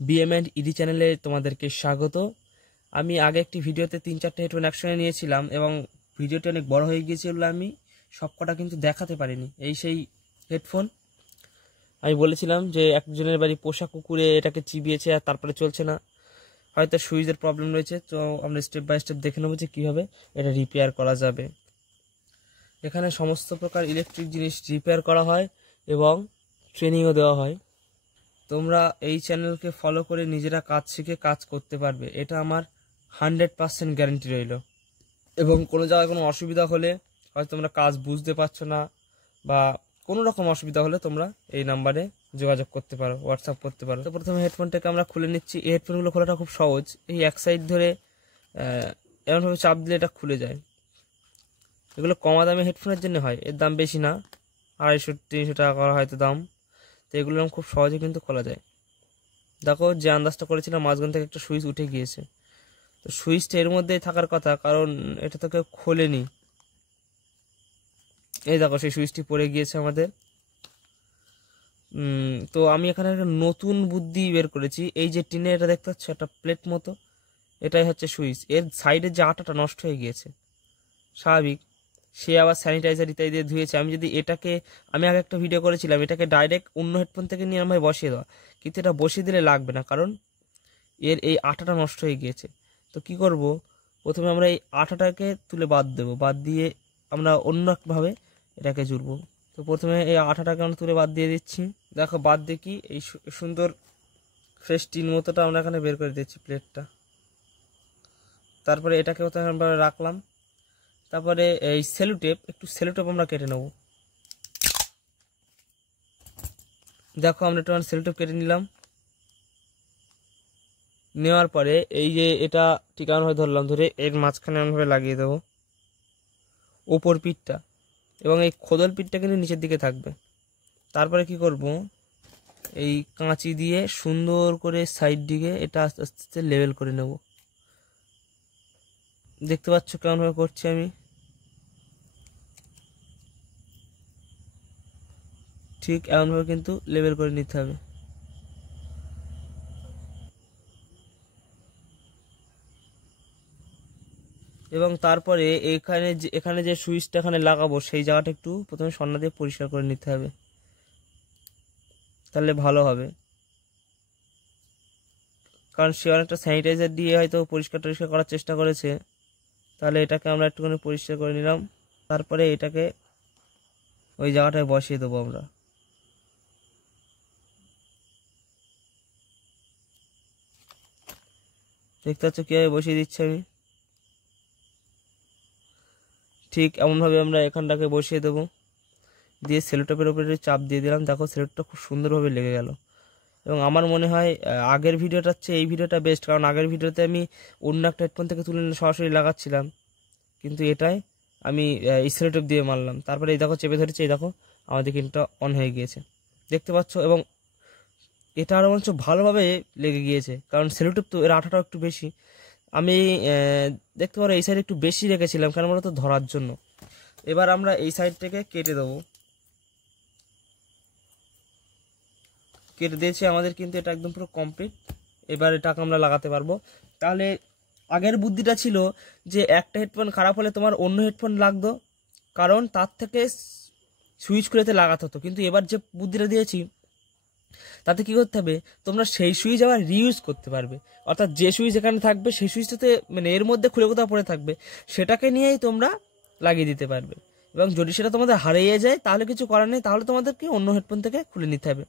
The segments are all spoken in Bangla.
BM&ED চ্যানেলে তোমাদেরকে স্বাগত। আমি আগে একটি ভিডিওতে 3-4টা হেডফোন একসঙ্গে নিয়েছিলাম এবং ভিডিওটি অনেক বড় হয়ে গিয়েছিল, আমি সবকটা কিন্তু দেখাতে পারিনি। এই সেই হেডফোন আমি বলেছিলাম যে একজনের বাড়ি পোষা কুকুরে এটাকে চিবিয়েছে আর তারপরে চলছে না, হয়তো সুইচের প্রবলেম রয়েছে। তো আমরা স্টেপ বাই স্টেপ দেখে নেবো যে কীভাবে এটা রিপেয়ার করা যাবে। এখানে সমস্ত প্রকার ইলেকট্রিক জিনিস রিপেয়ার করা হয় এবং ট্রেনিংও দেওয়া হয়। তোমরা এই চ্যানেলকে ফলো করে নিজেরা কাজ শিখে কাজ করতে পারবে, এটা আমার 100% গ্যারান্টি রইল। এবং কোনো জায়গায় কোনো অসুবিধা হলে, হয়তো তোমরা কাজ বুঝতে পারছো না বা কোনো রকম অসুবিধা হলে তোমরা এই নাম্বারে যোগাযোগ করতে পারো, হোয়াটসঅ্যাপ করতে পারো। তো প্রথমে হেডফোনটাকে আমরা খুলে নিচ্ছি। এই হেডফোনগুলো খোলাটা খুব সহজ। এই এক সাইড ধরে এমনভাবে চাপ দিলে এটা খুলে যায়। এগুলো কমা দামে হেডফোনের জন্য হয়, এর দাম বেশি না, 250-300 টাকা করা হয়তো দাম। তো এগুলো খুব সহজে কিন্তু খোলা যায়। দেখো, যে আন্দাজটা করেছিলাম মাঝখান থেকে একটা সুইচ উঠে গিয়েছে। তো সুইচটা এর মধ্যেই থাকার কথা, কারণ এটা তো কেউ খোলেনি। এই দেখো, সেই সুইচটি পড়ে গিয়েছে আমাদের। তো আমি এখানে একটা নতুন বুদ্ধি বের করেছি। এই যে টিনে এটা দেখতে পাচ্ছ, একটা প্লেট মতো, এটাই হচ্ছে সুইচ। এর সাইডের যে আটাটা নষ্ট হয়ে গিয়েছে, স্বাভাবিক, সে আবার স্যানিটাইজার ইত্যাদি দিয়ে ধুয়েছে। আমি যদি এটাকে, আমি আগে একটা ভিডিও করেছিলাম, এটাকে ডাইরেক্ট অন্য হেডফোন থেকে নিয়ে আমি বসিয়ে দেওয়া, কিন্তু এটা বসিয়ে দিলে লাগবে না, কারণ এর এই আটাটা নষ্ট হয়ে গিয়েছে। তো কি করব, প্রথমে আমরা এই আটাটাকে তুলে বাদ দেবো, বাদ দিয়ে আমরা অন্য একভাবে এটাকে জুড়বো। তো প্রথমে এই আটাটাকে আমরা তুলে বাদ দিয়ে দিচ্ছি। দেখো, বাদ দিয়ে কি এই সুন্দর ফ্রেশ টিন মতোটা আমরা এখানে বের করে দিচ্ছি, প্লেটটা। তারপরে এটাকে আমরা রাখলাম। তারপরে এই একটু সেলোটেপ আমরা কেটে নেব। দেখো, আমরা একটু সেলোটেপ কেটে নিলাম। নেওয়ার পরে এই যে এটা ঠিকানাভাবে ধরলাম, ধরে এর মাঝখানে এমনভাবে লাগিয়ে দেবো ওপর পিঠটা, এবং এই খোদল পিঠটা কিন্তু নিচের দিকে থাকবে। তারপরে কি করব, এই কাঁচি দিয়ে সুন্দর করে সাইড দিকে এটা আস্তে আস্তে লেভেল করে নেব। দেখতে পাচ্ছ কেমনভাবে করছি আমি। ঠিক এমনভাবে কিন্তু লেভেল করে নিতে হবে। এবং তারপরে এখানে যে সুইচটা এখানে লাগাবো, সেই জায়গাটা একটু প্রথমে সন্না দিয়ে পরিষ্কার করে নিতে হবে, তাহলে ভালো হবে। কারণ সে অনেকটা স্যানিটাইজার দিয়ে হয়তো পরিষ্কার করার চেষ্টা করেছে। তাহলে এটাকে আমরা একটুখানি পরিষ্কার করে নিলাম। তারপরে এটাকে ওই জায়গাটায় বসিয়ে দেবো আমরা। দেখতে পাচ্ছ কীভাবে বসিয়ে দিচ্ছি আমি। ঠিক এমনভাবে আমরা এখানটাকে বসিয়ে দেবো, দিয়ে সেলোটেপের উপরে চাপ দিয়ে দিলাম। দেখো, সেলোটটা খুব সুন্দরভাবে লেগে গেল। এবং আমার মনে হয় আগের ভিডিওটার চেয়ে এই ভিডিওটা বেস্ট, কারণ আগের ভিডিওতে আমি অন্য একটা হেডফোন থেকে তুলে সরাসরি লাগাচ্ছিলাম, কিন্তু এটাই আমি এই সেলোটেপ দিয়ে মারলাম। তারপরে এই দেখো, চেপে ধরেছি, এই দেখো আমাদের কিন্তু অন হয়ে গিয়েছে, দেখতে পাচ্ছ। এবং এটা আরও মনে হচ্ছে ভালোভাবে লেগে গিয়েছে, কারণ সেলোটেপ তো এর আঠাটাও একটু বেশি। আমি দেখতে পারো এই সাইড একটু বেশি রেখেছিলাম, কারণ মূলত ধরার জন্য। এবার আমরা এই সাইড থেকে কেটে দেবো। কেটে দিয়েছি আমাদের, কিন্তু এটা একদম পুরো কমপ্লিট। এবার এটাকে আমরা লাগাতে পারবো। তাহলে আগের বুদ্ধিটা ছিল যে একটা হেডফোন খারাপ হলে তোমার অন্য হেডফোন লাগতো, কারণ তার থেকে সুইচ খুলেতে লাগাতে হতো। কিন্তু এবার যে বুদ্ধিটা দিয়েছি, তাতে কি করতে হবে, তোমরা সেই সুইচ আবার রিইউজ করতে পারবে। অর্থাৎ যে সুইচ এখানে থাকবে, সেই সুইচটাতে মানে এর মধ্যে খুলে কোথাও পড়ে থাকবে, সেটাকে নিয়েই তোমরা লাগিয়ে দিতে পারবে। এবং যদি সেটা তোমাদের হারিয়ে যায়, তাহলে কিছু করার নেই, তাহলে তোমাদেরকে অন্য হেডফোন থেকে খুলে নিতে হবে।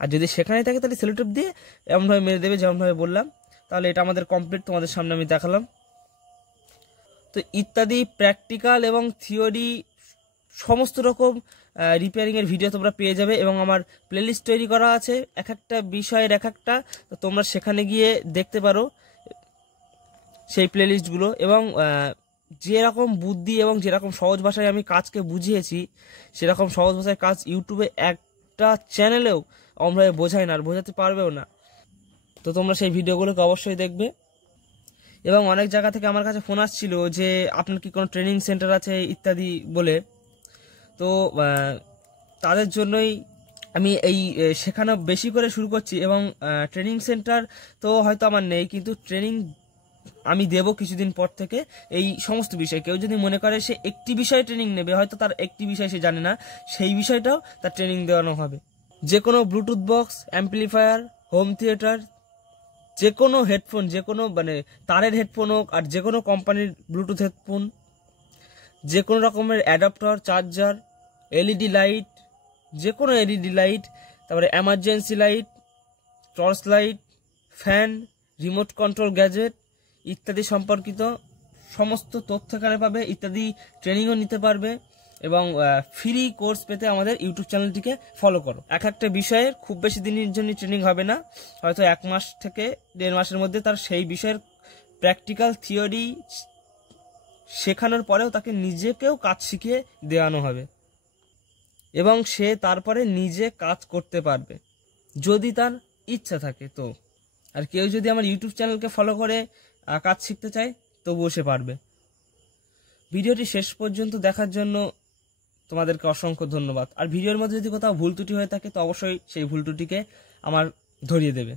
আর যদি সেখানে থাকে, তাহলে সেলোটেপ দিয়ে এমনভাবে মেরে দেবে যেমনভাবে বললাম। তাহলে এটা আমাদের কমপ্লিট, তোমাদের সামনে আমি দেখালাম। তো ইত্যাদি প্র্যাকটিক্যাল এবং থিওরি সমস্ত রকম রিপেয়ারিংয়ের ভিডিও তোমরা পেয়ে যাবে, এবং আমার প্লেলিস্ট তৈরি করা আছে এক একটা বিষয়ের এক একটা। তো তোমরা সেখানে গিয়ে দেখতে পারো সেই প্লেলিস্টগুলো। এবং যেরকম বুদ্ধি এবং যেরকম সহজ ভাষায় আমি কাজকে বুঝিয়েছি, সেরকম সহজ ভাষায় কাজ ইউটিউবে একটা চ্যানেলেও আমরা বোঝাই না, আর বোঝাতে পারবেও না। তো তোমরা সেই ভিডিওগুলোকে অবশ্যই দেখবে। এবং অনেক জায়গা থেকে আমার কাছে ফোন আসছিল যে আপনার কি কোনো ট্রেনিং সেন্টার আছে ইত্যাদি বলে। তো তাদের জন্যই আমি এই শেখানো বেশি করে শুরু করছি, এবং ট্রেনিং সেন্টার তো হয়তো আমার নেই, কিন্তু ট্রেনিং আমি দেব কিছুদিন পর থেকে এই সমস্ত বিষয়। কেউ যদি মনে করে সে একটি বিষয়ে ট্রেনিং নেবে, হয়তো তার একটি বিষয় সে জানে না, সেই বিষয়টাও তার ট্রেনিং দেওয়ানো হবে। যে কোনো Bluetooth box, amplifier, home theatre, যে কোনো হেডফোন, যে কোনো মানে তারের হেডফোন হোক, আর যে কোনো কোম্পানির ব্লুটুথ হেডফোন, যে কোনো রকমের অ্যাডাপ্টার, চার্জার, এলইডি লাইট, যে কোনো এলইডি লাইট, তারপরে emergency light, torch light, fan, remote control gadget ইত্যাদি সম্পর্কিত সমস্ত তথ্য এখানে পাবে, ইত্যাদি ট্রেনিংও নিতে পারবে। এবং ফ্রি কোর্স পেতে আমাদের ইউটিউব চ্যানেলটিকে ফলো করো। একটা বিষয়ের খুব বেশি দিনের জন্য ট্রেনিং হবে না, হয়তো 1 মাস থেকে 1.5 মাসের মধ্যে তার সেই বিষয়ের প্র্যাকটিক্যাল থিওরি শেখানোর পরেও তাকে নিজেকেও কাজ শিখিয়ে দেওয়ানো হবে, এবং সে তারপরে নিজে কাজ করতে পারবে যদি তার ইচ্ছা থাকে। তো আর কেউ যদি আমার ইউটিউব চ্যানেলকে ফলো করে কাজ শিখতে চায় তবুও সে পারবে। ভিডিওটি শেষ পর্যন্ত দেখার জন্য তোমাদেরকে অসংখ্য ধন্যবাদ। আর ভিডিওর মধ্যে যদি কোথাও ভুল ত্রুটি হয়ে থাকে তো অবশ্যই সেই ভুল ত্রুটিকে আমার ধরিয়ে দেবে।